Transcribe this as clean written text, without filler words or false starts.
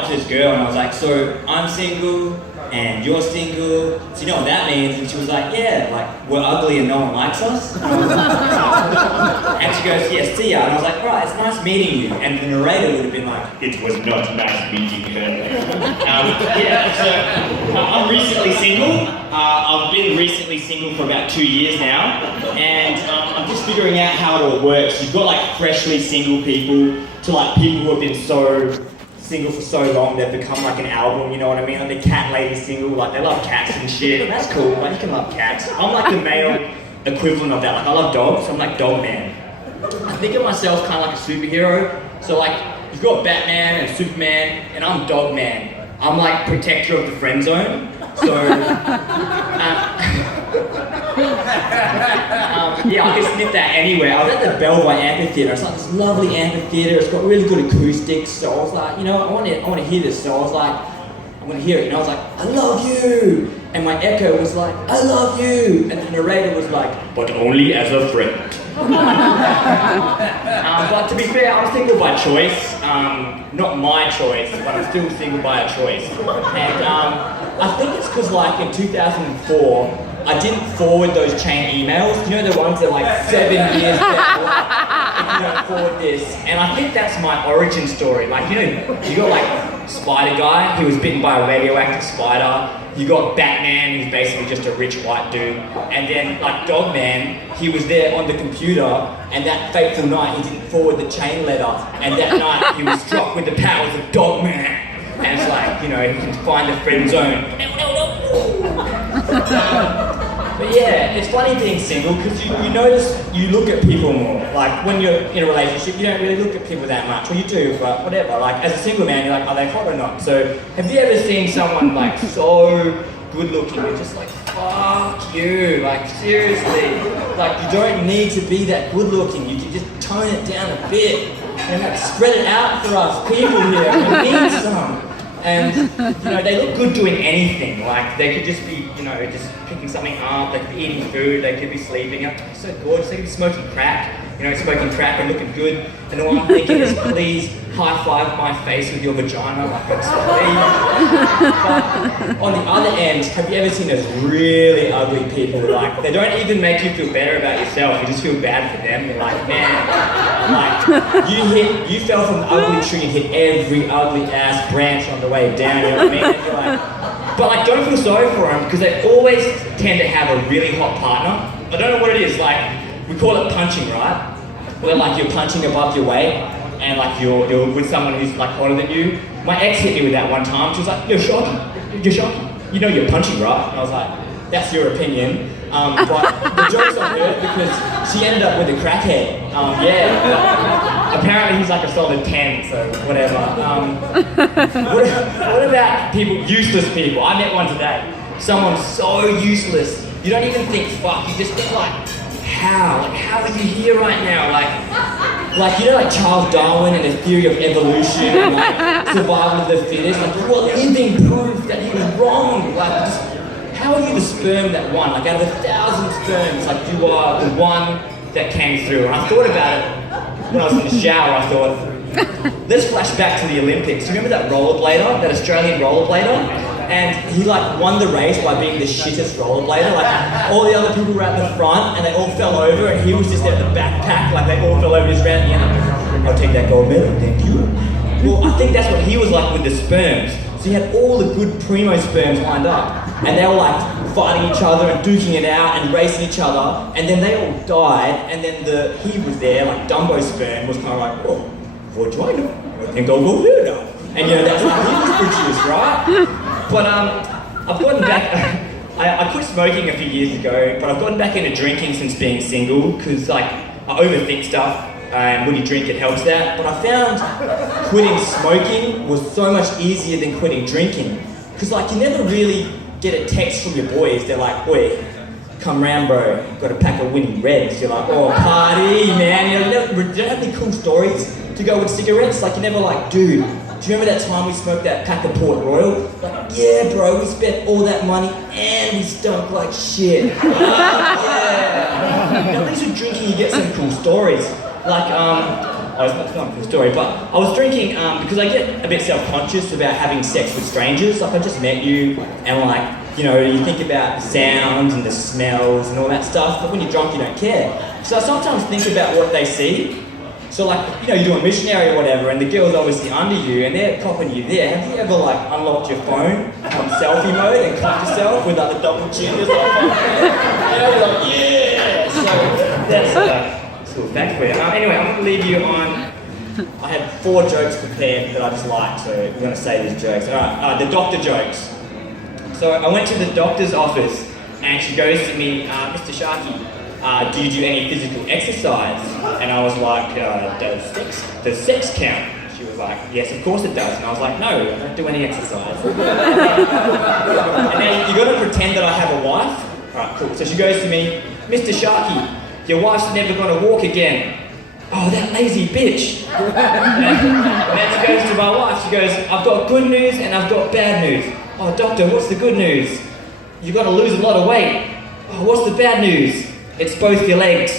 to this girl and I was like, so I'm single and you're single, so you know what that means? And she was like, yeah, like we're ugly and no one likes us. And, and she goes, yeah, see ya. And I was like, right, it's nice meeting you. And the narrator would have been like, it was not nice meeting her. I'm recently single. I've been recently single for about 2 years now, and I'm just figuring out how it all works. You've got like freshly single people to like people who have been so single for so long they've become like an album, you know what I mean? Like the cat lady single, like they love cats and shit. That's cool, like you can love cats. I'm like the male equivalent of that. Like I love dogs, so I'm like dog man. I think of myself kind of like a superhero. So like you've got Batman and Superman, and I'm dog man. I'm like protector of the friend zone. So yeah, I can snip that anywhere. I was at the Belvoir Amphitheatre. It's like this lovely amphitheatre. It's got really good acoustics. So I was like, you know, I want to hear this. So I was like, I'm gonna hear it. And I was like, I love you. And my echo was like, I love you. And the narrator was like, but only as a friend. But to be fair, I'm single by choice. Not my choice, but I'm still single by a choice. And I think it's because like in 2004, I didn't forward those chain emails. You know the ones that are like 7 years back, if you don't forward this. And I think that's my origin story. Like, you know, you got like Spider Guy, he was bitten by a radioactive spider. You got Batman, who's basically just a rich white dude. And then like Dog Man, he was there on the computer, and that fateful night he didn't forward the chain letter. And that night he was struck with the powers of Dog Man. And it's like, you know, he can find the friend zone. But yeah, it's funny being single because you notice you look at people more. Like when you're in a relationship, you don't really look at people that much. Well, you do, but whatever. Like as a single man, you're like, are they hot or not? So have you ever seen someone like so good looking? You're just like, fuck you. Like seriously. Like you don't need to be that good looking. You can just tone it down a bit and like, spread it out for us people here. We need some. And, you know, they look good doing anything. Like, they could just be, you know, just picking something up, they could be eating food, they could be sleeping. It's so gorgeous. They could be smoking crack, you know, smoking crack and looking good. And all I'm thinking is, please high-five my face with your vagina, like I'm sorry. But on the other end, have you ever seen those really ugly people? Like, they don't even make you feel better about yourself, you just feel bad for them. You're like, man, like, you fell from the ugly tree and hit every ugly ass branch on the way down, you know what I mean? And you're like, but like, don't feel sorry for them, because they always tend to have a really hot partner. I don't know what it is, like, we call it punching, right? Where like you're punching above your weight, and like you're with someone who's like hotter than you. My ex hit me with that one time. She was like, you're Sharky. You know you're punching, right? And I was like, that's your opinion. But the joke's on her because she ended up with a crackhead. Yeah. Apparently he's like a solid 10, so whatever. What about people, useless people? I met one today. Someone so useless. You don't even think fuck, you just think like, how? Like, how are you here right now? Like you know, like Charles Darwin and the theory of evolution and like survival of the fittest. Like, you're living proof that he was wrong. Like, just, how are you the sperm that won? Like, out of 1,000 sperms, like you are the one that came through. And I thought about it when I was in the shower. I thought, let's flash back to the Olympics. You remember that rollerblader, that Australian rollerblader? And he like won the race by being the shittest rollerblader. Like all the other people were at the front and they all fell over and he was just at the backpack, like they all fell over just ran at the end. I'll take that gold medal, thank you. Well, I think that's what he was like with the sperms. So he had all the good primo sperms lined up and they were like fighting each other and duking it out and racing each other, and then they all died, and then he was there, like Dumbo's sperm was kind of like, oh, vagina, I think I'll go here now. And you know, that's how he was produced, right? But I've gotten back, I quit smoking a few years ago, but I've gotten back into drinking since being single, because like, I overthink stuff, and when you drink it helps that. But I found quitting smoking was so much easier than quitting drinking. Because like, you never really get a text from your boys, they're like, oi, come round bro, got a pack of Winnie Reds. You're like, oh party man, you don't have any cool stories to go with cigarettes? Like, you never like, dude, do you remember that time we smoked that pack of Port Royal? Like, yeah, bro, we spent all that money and we stunk like shit. Yeah. At least with drinking, you get some cool stories. Like, Oh, it's not a cool story, but I was drinking because I get a bit self-conscious about having sex with strangers. Like, I just met you, and like, you know, you think about the sounds and the smells and all that stuff, but when you're drunk, you don't care. So I sometimes think about what they see. So like, you know, you do a missionary or whatever, and the girl's obviously under you, and they're popping you there. Have you ever like unlocked your phone on selfie mode and cocked yourself with like the double chin, just like, you know, you're like, yeah! So that's a little fact for you. Anyway, I'm going to leave you on. I had 4 jokes prepared that I just liked, so we're going to say these jokes. Alright, the doctor jokes. So I went to the doctor's office, and she goes to me, Mr. Sharky, do you do any physical exercise? And I was like, does sex count? She was like, yes, of course it does. And I was like, no, I don't do any exercise. And then you got to pretend that I have a wife. Alright, cool. So she goes to me, Mr. Sharky, your wife's never going to walk again. Oh, that lazy bitch. And then she goes to my wife, she goes, I've got good news and I've got bad news. Oh, doctor, what's the good news? You've got to lose a lot of weight. Oh, what's the bad news? It's both your legs.